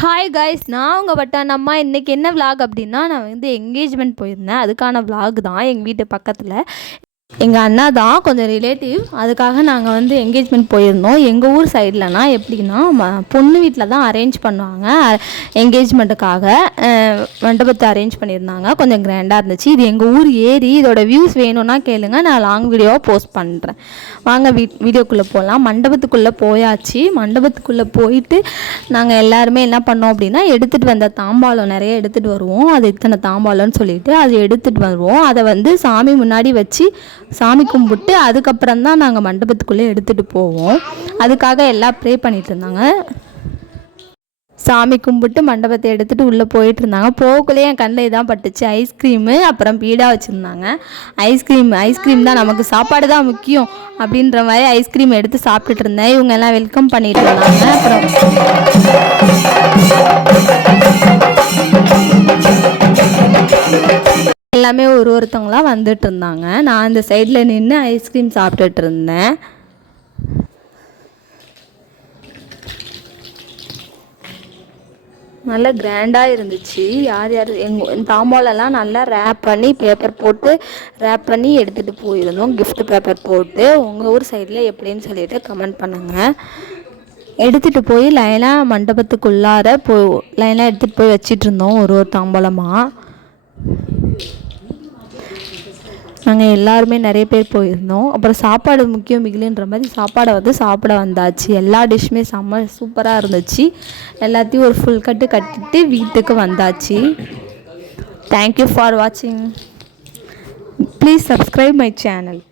Hi guys, நான் உங்கள் வட்டானம்மா. இன்றைக்கி என்ன விலாக் அப்படின்னா, நான் வந்து என்கேஜ்மெண்ட் போயிருந்தேன். அதுக்கான விலாக் தான். எங்கள் வீட்டு பக்கத்தில் எங்கள் அண்ணா தான், கொஞ்சம் ரிலேட்டிவ். அதுக்காக நாங்கள் வந்து என்கேஜ்மெண்ட் போயிருந்தோம். எங்கள் ஊர் சைட்லனா எப்படின்னா, பொண்ணு வீட்டில் தான் அரேஞ்ச் பண்ணுவாங்க. என்கேஜ்மெண்ட்டுக்காக மண்டபத்தை அரேஞ்ச் பண்ணியிருந்தாங்க. கொஞ்சம் கிராண்டாக இருந்துச்சு. இது எங்கள் ஊர் ஏரி. இதோட வியூஸ் வேணும்னா கேளுங்க, நான் லாங் வீடியோவாக போஸ்ட் பண்ணுறேன். வாங்க வீடியோக்குள்ளே போகலாம். மண்டபத்துக்குள்ளே போயாச்சு. மண்டபத்துக்குள்ளே போயிட்டு நாங்கள் எல்லாருமே என்ன பண்ணோம் அப்படின்னா, எடுத்துகிட்டு வந்த தாம்பாளம் நிறைய எடுத்துகிட்டு வருவோம். அது இத்தனை தாம்பாளம்னு சொல்லிட்டு அது எடுத்துகிட்டு வருவோம். அதை வந்து சாமி முன்னாடி வச்சு சாமி கும்பிட்டு அதுக்கப்புறம் தான் நாங்கள் மண்டபத்துக்குள்ளே எடுத்துகிட்டு போவோம். அதுக்காக எல்லாம் ப்ரே பண்ணிகிட்டு இருந்தாங்க. சாமி கும்பிட்டு மண்டபத்தை எடுத்துகிட்டு உள்ளே போயிட்டு இருந்தாங்க. போகக்குள்ளே என் கண்ணில் இதான் பட்டுச்சு, ஐஸ்கிரீமு. அப்புறம் பீடா வச்சுருந்தாங்க. ஐஸ்கிரீம் தான், நமக்கு சாப்பாடு தான் முக்கியம் அப்படின்ற மாதிரி ஐஸ்கிரீம் எடுத்து சாப்பிட்டுட்டு இருந்தேன். இவங்க எல்லாம் வெல்கம் பண்ணிட்டு இருந்தாங்க. அப்புறம் எல்லாமே ஒருத்தவங்களாம் வந்துட்டு இருந்தாங்க. நான் அந்த சைடில் நின்று ஐஸ்கிரீம் சாப்பிட்டுட்டு இருந்தேன். நல்லா கிராண்டாக இருந்துச்சு. யார் எங்கள் தாம்பாலெல்லாம் நல்லா ரேப் பண்ணி பேப்பர் போட்டு ரேப் பண்ணி எடுத்துகிட்டு போயிருந்தோம். கிஃப்ட் பேப்பர் போட்டு. உங்கள் ஊர் சைடில் எப்படின்னு சொல்லிட்டு கமெண்ட் பண்ணுங்கள். எடுத்துகிட்டு போய் லைனாக மண்டபத்துக்குள்ளார லைனாக எடுத்துகிட்டு போய் வச்சிட்டு இருந்தோம் ஒரு தாம்பாலமாக. நாங்கள் எல்லாருமே நிறைய பேர் போயிருந்தோம். அப்புறம் சாப்பாடு முக்கியம் மிகிலுன்ற மாதிரி சாப்பாடை வந்து சாப்பிட வந்தாச்சு. எல்லா டிஷ்ஷுமே செம்ம சூப்பராக இருந்துச்சு. எல்லாத்தையும் ஒரு ஃபுல் கட்டிட்டு வீட்டுக்கு வந்தாச்சு. தேங்க்யூ ஃபார் வாட்சிங். Please subscribe my channel.